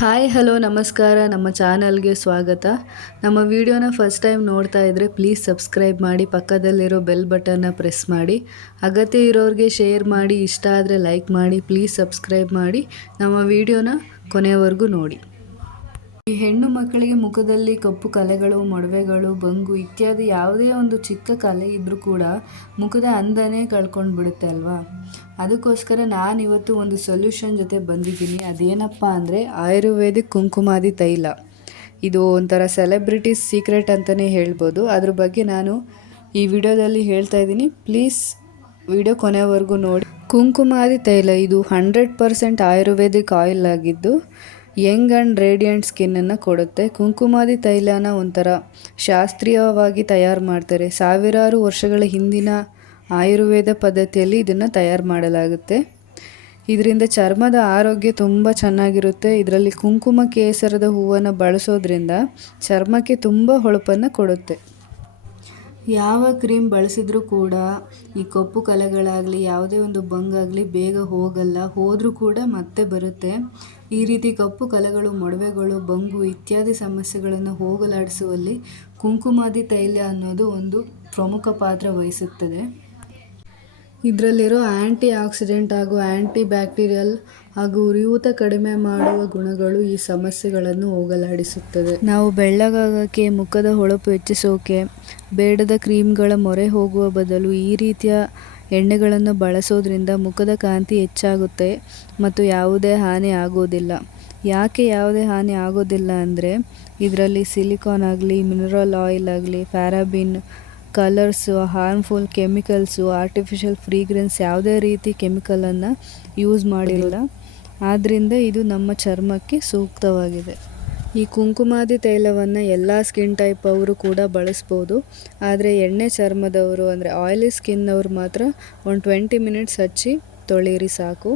Hi hello ನಮಸ್ಕಾರ. ನಮ್ಮ ಚಾನಲ್ಗೆ ಸ್ವಾಗತ. ನಮ್ಮ ವಿಡಿಯೋನ ಫಸ್ಟ್ ಟೈಮ್ ನೋಡ್ತಾ ಇದ್ದರೆ ಪ್ಲೀಸ್ ಸಬ್ಸ್ಕ್ರೈಬ್ ಮಾಡಿ, ಪಕ್ಕದಲ್ಲಿರೋ ಬೆಲ್ ಬಟನ್ನ ಪ್ರೆಸ್ ಮಾಡಿ, ಅಗತ್ಯ ಇರೋರಿಗೆ ಶೇರ್ ಮಾಡಿ, ಇಷ್ಟ ಆದರೆ ಲೈಕ್ ಮಾಡಿ. ಪ್ಲೀಸ್ ಸಬ್ಸ್ಕ್ರೈಬ್ ಮಾಡಿ, ನಮ್ಮ ವಿಡಿಯೋನ ಕೊನೆಯವರೆಗೂ ನೋಡಿ. ಈ ಹೆಣ್ಣು ಮಕ್ಕಳಿಗೆ ಮುಖದಲ್ಲಿ ಕಪ್ಪು ಕಲೆಗಳು, ಮೊಡವೆಗಳು, ಬಂಗು ಇತ್ಯಾದಿ ಯಾವುದೇ ಒಂದು ಚಿಕ್ಕ ಕಲೆ ಇದ್ದರೂ ಕೂಡ ಮುಖದ ಅಂದನೇ ಕಳ್ಕೊಂಡು ಬಿಡುತ್ತೆ ಅಲ್ವಾ. ಅದಕ್ಕೋಸ್ಕರ ನಾನಿವತ್ತು ಒಂದು ಸೊಲ್ಯೂಷನ್ ಜೊತೆ ಬಂದಿದ್ದೀನಿ. ಅದೇನಪ್ಪ ಅಂದರೆ ಆಯುರ್ವೇದಿಕ್ ಕುಂಕುಮಾದಿ ತೈಲ. ಇದು ಒಂಥರ ಸೆಲೆಬ್ರಿಟೀಸ್ ಸೀಕ್ರೆಟ್ ಅಂತಲೇ ಹೇಳ್ಬೋದು. ಅದ್ರ ಬಗ್ಗೆ ನಾನು ಈ ವಿಡಿಯೋದಲ್ಲಿ ಹೇಳ್ತಾ ಇದ್ದೀನಿ. ಪ್ಲೀಸ್ ವಿಡಿಯೋ ಕೊನೆವರೆಗೂ ನೋಡಿ. ಕುಂಕುಮಾದಿ ತೈಲ ಇದು 100% ಆಯುರ್ವೇದಿಕ್ ಆಯಿಲ್ ಆಗಿದ್ದು ಯಂಗ್ ಆ್ಯಂಡ್ ರೇಡಿಯಂಟ್ ಸ್ಕಿನ್ನನ್ನು ಕೊಡುತ್ತೆ. ಕುಂಕುಮಾದಿ ತೈಲನ ಒಂಥರ ಶಾಸ್ತ್ರೀಯವಾಗಿ ತಯಾರು ಮಾಡ್ತಾರೆ. ಸಾವಿರಾರು ವರ್ಷಗಳ ಹಿಂದಿನ ಆಯುರ್ವೇದ ಪದ್ಧತಿಯಲ್ಲಿ ಇದನ್ನು ತಯಾರು ಮಾಡಲಾಗುತ್ತೆ. ಇದರಿಂದ ಚರ್ಮದ ಆರೋಗ್ಯ ತುಂಬ ಚೆನ್ನಾಗಿರುತ್ತೆ. ಇದರಲ್ಲಿ ಕುಂಕುಮ ಕೇಸರದ ಹೂವನ್ನು ಬಳಸೋದ್ರಿಂದ ಚರ್ಮಕ್ಕೆ ತುಂಬ ಹೊಳಪನ್ನು ಕೊಡುತ್ತೆ. ಯಾವ ಕ್ರೀಮ್ ಬಳಸಿದ್ರೂ ಕೂಡ ಈ ಕಪ್ಪು ಕಲೆಗಳಾಗಲಿ ಯಾವುದೇ ಒಂದು ಬಂಗಾಗಲಿ ಬೇಗ ಹೋಗಲ್ಲ. ಹೋದರೂ ಕೂಡ ಮತ್ತೆ ಬರುತ್ತೆ. ಈ ರೀತಿ ಕಪ್ಪು ಕಲೆಗಳು, ಮೊಡವೆಗಳು, ಬಂಗು ಇತ್ಯಾದಿ ಸಮಸ್ಯೆಗಳನ್ನು ಹೋಗಲಾಡಿಸುವಲ್ಲಿ ಕುಂಕುಮಾದಿ ತೈಲ ಅನ್ನೋದು ಒಂದು ಪ್ರಮುಖ ಪಾತ್ರ ವಹಿಸುತ್ತದೆ. ಇದರಲ್ಲಿರೋ ಆ್ಯಂಟಿ ಆಕ್ಸಿಡೆಂಟ್ ಹಾಗೂ ಆ್ಯಂಟಿ ಬ್ಯಾಕ್ಟೀರಿಯಲ್ ಹಾಗೂ ಉರಿಯೂತ ಕಡಿಮೆ ಮಾಡುವ ಗುಣಗಳು ಈ ಸಮಸ್ಯೆಗಳನ್ನು ಹೋಗಲಾಡಿಸುತ್ತದೆ. ನಾವು ಬೆಳ್ಳಗಾಗೋಕ್ಕೆ, ಮುಖದ ಹೊಳಪು ಹೆಚ್ಚಿಸೋಕೆ ಬೇಡದ ಕ್ರೀಮ್ಗಳ ಮೊರೆ ಹೋಗುವ ಬದಲು ಈ ರೀತಿಯ ಎಣ್ಣೆಗಳನ್ನು ಬಳಸೋದ್ರಿಂದ ಮುಖದ ಕಾಂತಿ ಹೆಚ್ಚಾಗುತ್ತೆ ಮತ್ತು ಯಾವುದೇ ಹಾನಿ ಆಗೋದಿಲ್ಲ. ಯಾಕೆ ಯಾವುದೇ ಹಾನಿ ಆಗೋದಿಲ್ಲ ಅಂದರೆ ಇದರಲ್ಲಿ ಸಿಲಿಕಾನ್ ಆಗಲಿ, ಮಿನರಲ್ ಆಯಿಲ್ ಆಗಲಿ, paraben, colours, harmful chemicals, artificial fragrance ಯಾವುದೇ ರೀತಿ ಕೆಮಿಕಲನ್ನು ಯೂಸ್ ಮಾಡಿರಲ್ಲ. ಆದ್ದರಿಂದ ಇದು ನಮ್ಮ ಚರ್ಮಕ್ಕೆ ಸೂಕ್ತವಾಗಿದೆ. ಈ ಕುಂಕುಮಾದಿ ತೈಲವನ್ನು ಎಲ್ಲ ಸ್ಕಿನ್ ಟೈಪ್ ಅವರು ಕೂಡ ಬಳಸ್ಬೋದು. ಆದರೆ ಎಣ್ಣೆ ಚರ್ಮದವರು ಅಂದರೆ ಆಯಿಲಿ ಸ್ಕಿನ್ನವರು ಮಾತ್ರ ಒಂದು 20 ಮಿನಿಟ್ಸ್ ಹಚ್ಚಿ ತೊಳೀರಿ ಸಾಕು.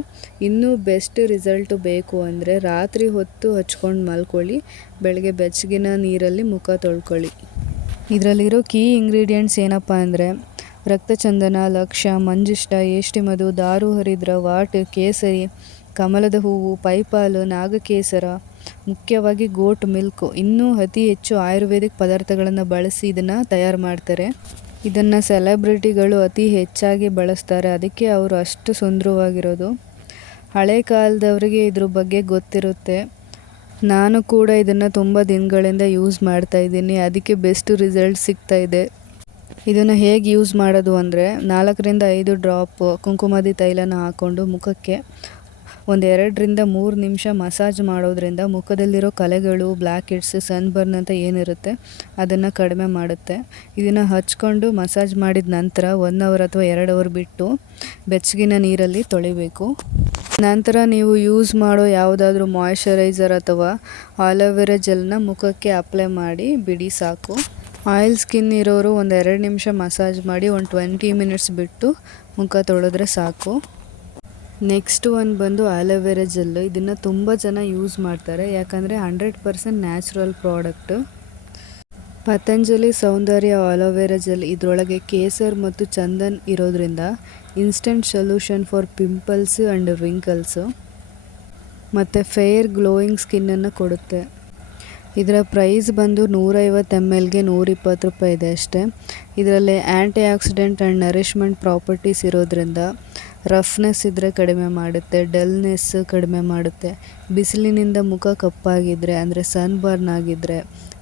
ಇನ್ನೂ ಬೆಸ್ಟ್ ರಿಸಲ್ಟು ಬೇಕು ಅಂದರೆ ರಾತ್ರಿ ಹೊತ್ತು ಹಚ್ಕೊಂಡು ಮಲ್ಕೊಳ್ಳಿ, ಬೆಳಗ್ಗೆ ಬೆಚ್ಚಗಿನ ನೀರಲ್ಲಿ ಮುಖ ತೊಳ್ಕೊಳ್ಳಿ. ಇದರಲ್ಲಿರೋ ಕೀ ಇಂಗ್ರೀಡಿಯೆಂಟ್ಸ್ ಏನಪ್ಪ ಅಂದರೆ ರಕ್ತಚಂದನ, ಲಕ್ಷ, ಮಂಜಿಷ್ಟ, ಏಷ್ಟಿಮಧು, ದಾರು ಹರಿದ್ರ, ವಾಟ್, ಕೇಸರಿ, ಕಮಲದ ಹೂವು, ಪೈಪಾಲು, ನಾಗಕೇಸರ, ಮುಖ್ಯವಾಗಿ ಗೋಟ್ ಮಿಲ್ಕು. ಇನ್ನೂ ಅತಿ ಹೆಚ್ಚು ಆಯುರ್ವೇದಿಕ್ ಪದಾರ್ಥಗಳನ್ನು ಬಳಸಿ ಇದನ್ನು ತಯಾರು ಮಾಡ್ತಾರೆ. ಇದನ್ನು ಸೆಲೆಬ್ರಿಟಿಗಳು ಅತಿ ಹೆಚ್ಚಾಗಿ ಬಳಸ್ತಾರೆ. ಅದಕ್ಕೆ ಅವರು ಅಷ್ಟು ಸುಂದರವಾಗಿರೋದು. ಹಳೆ ಕಾಲದವರಿಗೆ ಇದ್ರ ಬಗ್ಗೆ ಗೊತ್ತಿರುತ್ತೆ. ನಾನು ಕೂಡ ಇದನ್ನು ತುಂಬ ದಿನಗಳಿಂದ ಯೂಸ್ ಮಾಡ್ತಾಯಿದ್ದೀನಿ. ಅದಕ್ಕೆ ಬೆಸ್ಟ್ ರಿಸಲ್ಟ್ ಸಿಗ್ತಾಯಿದೆ. ಇದನ್ನು ಹೇಗೆ ಯೂಸ್ ಮಾಡೋದು ಅಂದರೆ 4ರಿಂದ 5 ಡ್ರಾಪ್ ಕುಂಕುಮಾದಿ ತೈಲನ ಹಾಕ್ಕೊಂಡು ಮುಖಕ್ಕೆ ಒಂದು 2ರಿಂದ 3 ನಿಮಿಷ ಮಸಾಜ್ ಮಾಡೋದ್ರಿಂದ ಮುಖದಲ್ಲಿರೋ ಕಲೆಗಳು, ಬ್ಲ್ಯಾಕ್ ಹೆಡ್ಸ್, ಸನ್ಬರ್ನ್ ಅಂತ ಏನಿರುತ್ತೆ ಅದನ್ನು ಕಡಿಮೆ ಮಾಡುತ್ತೆ. ಇದನ್ನು ಹಚ್ಕೊಂಡು ಮಸಾಜ್ ಮಾಡಿದ ನಂತರ 1 ಅವರ್ ಅಥವಾ 2 ಅವರ್ ಬಿಟ್ಟು ಬೆಚ್ಚಗಿನ ನೀರಲ್ಲಿ ತೊಳಿಬೇಕು. ನಂತರ ನೀವು ಯೂಸ್ ಮಾಡೋ ಯಾವುದಾದ್ರೂ ಮಾಯ್ಶ್ಚರೈಸರ್ ಅಥವಾ ಆಲೋವೆರಾ ಜೆಲ್ನ ಮುಖಕ್ಕೆ ಅಪ್ಲೈ ಮಾಡಿ ಬಿಡಿ ಸಾಕು. ಆಯಿಲ್ ಸ್ಕಿನ್ ಇರೋರು ಒಂದು 2 ನಿಮಿಷ ಮಸಾಜ್ ಮಾಡಿ ಒಂದು 20 ಮಿನಿಟ್ಸ್ ಬಿಟ್ಟು ಮುಖ ತೊಳೆದ್ರೆ ಸಾಕು. ನೆಕ್ಸ್ಟ್ ಒಂದು ಬಂದು ಆಲೋವೆರಾ ಜೆಲ್ಲು. ಇದನ್ನು ತುಂಬ ಜನ ಯೂಸ್ ಮಾಡ್ತಾರೆ, ಯಾಕಂದರೆ 100% ನ್ಯಾಚುರಲ್ ಪ್ರಾಡಕ್ಟು. ಪತಂಜಲಿ ಸೌಂದರ್ಯ ಆಲೋವೆರಾ ಜೆಲ್ ಇದರೊಳಗೆ ಕೇಸರ್ ಮತ್ತು ಚಂದನ್ ಇರೋದ್ರಿಂದ instant solution for pimples and wrinkles ಮತ್ತು ಫೇರ್ ಗ್ಲೋಯಿಂಗ್ ಸ್ಕಿನ್ನನ್ನು ಕೊಡುತ್ತೆ. ಇದರ ಪ್ರೈಸ್ ಬಂದು 150 mlಗೆ 120 ರೂಪಾಯಿ ಇದೆ ಅಷ್ಟೇ. ಇದರಲ್ಲಿ ಆ್ಯಂಟಿ ಆಕ್ಸಿಡೆಂಟ್ ಆ್ಯಂಡ್ ನರಿಷ್ಮೆಂಟ್ ಪ್ರಾಪರ್ಟೀಸ್ ಇರೋದ್ರಿಂದ ರಫ್ನೆಸ್ ಇದ್ದರೆ ಕಡಿಮೆ ಮಾಡುತ್ತೆ, ಡಲ್ನೆಸ್ ಕಡಿಮೆ ಮಾಡುತ್ತೆ, ಬಿಸಿಲಿನಿಂದ ಮುಖ ಕಪ್ಪಾಗಿದ್ದರೆ ಅಂದರೆ ಸನ್ಬರ್ನ್ ಆಗಿದ್ದರೆ,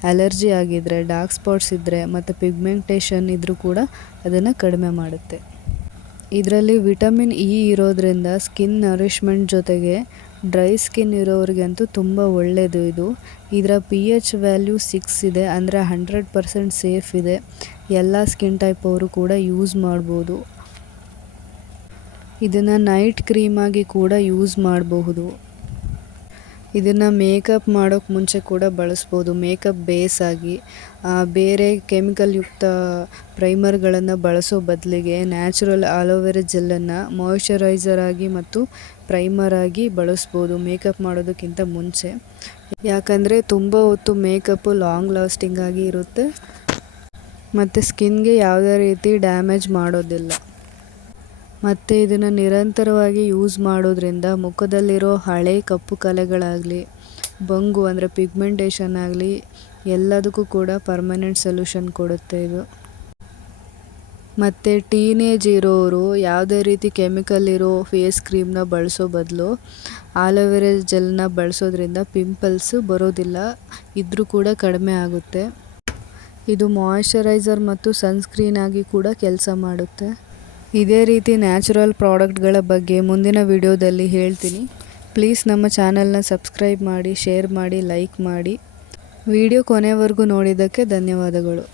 ಅಲರ್ಜಿ ಆಗಿದ್ದರೆ, ಡಾರ್ಕ್ ಸ್ಪಾಟ್ಸ್ ಇದ್ದರೆ ಮತ್ತು ಪಿಗ್ಮೆಂಟೇಷನ್ ಇದ್ದರೂ ಕೂಡ ಅದನ್ನು ಕಡಿಮೆ ಮಾಡುತ್ತೆ. ಇದರಲ್ಲಿ ವಿಟಮಿನ್ ಇ ಇರೋದ್ರಿಂದ ಸ್ಕಿನ್ ನರಿಷ್ಮೆಂಟ್ ಜೊತೆಗೆ ಡ್ರೈ ಸ್ಕಿನ್ ಇರೋರಿಗಂತೂ ತುಂಬ ಒಳ್ಳೆಯದು ಇದು. ಇದರ pH ವ್ಯಾಲ್ಯೂ 6 ಇದೆ, ಅಂದರೆ 100% ಸೇಫ್ ಇದೆ. ಎಲ್ಲ ಸ್ಕಿನ್ ಟೈಪ್ ಅವರು ಕೂಡ ಯೂಸ್ ಮಾಡ್ಬೋದು. ಇದನ್ನು ನೈಟ್ ಕ್ರೀಮಾಗಿ ಕೂಡ ಯೂಸ್ ಮಾಡಬಹುದು. ಇದನ್ನು ಮೇಕಪ್ ಮಾಡೋಕ್ಕೆ ಮುಂಚೆ ಕೂಡ ಬಳಸ್ಬೋದು, ಮೇಕಪ್ ಬೇಸ್ ಆಗಿ. ಬೇರೆ ಕೆಮಿಕಲ್ ಯುಕ್ತ ಪ್ರೈಮರ್ಗಳನ್ನು ಬಳಸೋ ಬದಲಿಗೆ ನ್ಯಾಚುರಲ್ ಆಲೋವೆರಾ ಜೆಲ್ಲನ್ನು ಮಾಯ್ಶ್ಚರೈಸರ್ ಆಗಿ ಮತ್ತು ಪ್ರೈಮರ್ ಆಗಿ ಬಳಸ್ಬೋದು ಮೇಕಪ್ ಮಾಡೋದಕ್ಕಿಂತ ಮುಂಚೆ. ಯಾಕಂದರೆ ತುಂಬ ಹೊತ್ತು ಮೇಕಪ್ಪು ಲಾಂಗ್ ಲಾಸ್ಟಿಂಗ್ ಆಗಿ ಇರುತ್ತೆ ಮತ್ತು ಸ್ಕಿನ್ಗೆ ಯಾವುದೇ ರೀತಿ ಡ್ಯಾಮೇಜ್ ಮಾಡೋದಿಲ್ಲ. ಮತ್ತು ಇದನ್ನು ನಿರಂತರವಾಗಿ ಯೂಸ್ ಮಾಡೋದ್ರಿಂದ ಮುಖದಲ್ಲಿರೋ ಹಳೆ ಕಪ್ಪು ಕಲೆಗಳಾಗಲಿ ಬಂಗು ಅಂದರೆ ಪಿಗ್ಮೆಂಟೇಷನ್ ಆಗಲಿ ಎಲ್ಲದಕ್ಕೂ ಕೂಡ ಪರ್ಮನೆಂಟ್ ಸೊಲ್ಯೂಷನ್ ಕೊಡುತ್ತೆ ಇದು. ಮತ್ತು ಟೀನೇಜ್ ಇರೋರು ಯಾವುದೇ ರೀತಿ ಕೆಮಿಕಲ್ ಇರೋ ಫೇಸ್ ಕ್ರೀಮ್ನ ಬಳಸೋ ಬದಲು ಆಲೋವೆರಾ ಜೆಲ್ನ ಬಳಸೋದ್ರಿಂದ ಪಿಂಪಲ್ಸು ಬರೋದಿಲ್ಲ, ಇದ್ರೂ ಕೂಡ ಕಡಿಮೆ ಆಗುತ್ತೆ. ಇದು ಮಾಯಿಶ್ಚರೈಸರ್ ಮತ್ತು ಸನ್ಸ್ಕ್ರೀನ್ ಆಗಿ ಕೂಡ ಕೆಲಸ ಮಾಡುತ್ತೆ. ಇದೇ ರೀತಿ ನ್ಯಾಚುರಲ್ ಪ್ರಾಡಕ್ಟ್ಗಳ ಬಗ್ಗೆ ಮುಂದಿನ ವಿಡಿಯೋದಲ್ಲಿ ಹೇಳ್ತೀನಿ. ಪ್ಲೀಸ್ ನಮ್ಮ ಚಾನಲ್ನ ಸಬ್ಸ್ಕ್ರೈಬ್ ಮಾಡಿ, ಶೇರ್ ಮಾಡಿ, ಲೈಕ್ ಮಾಡಿ. ವಿಡಿಯೋ ಕೊನೆವರೆಗೂ ನೋಡಿದ್ದಕ್ಕೆ ಧನ್ಯವಾದಗಳು.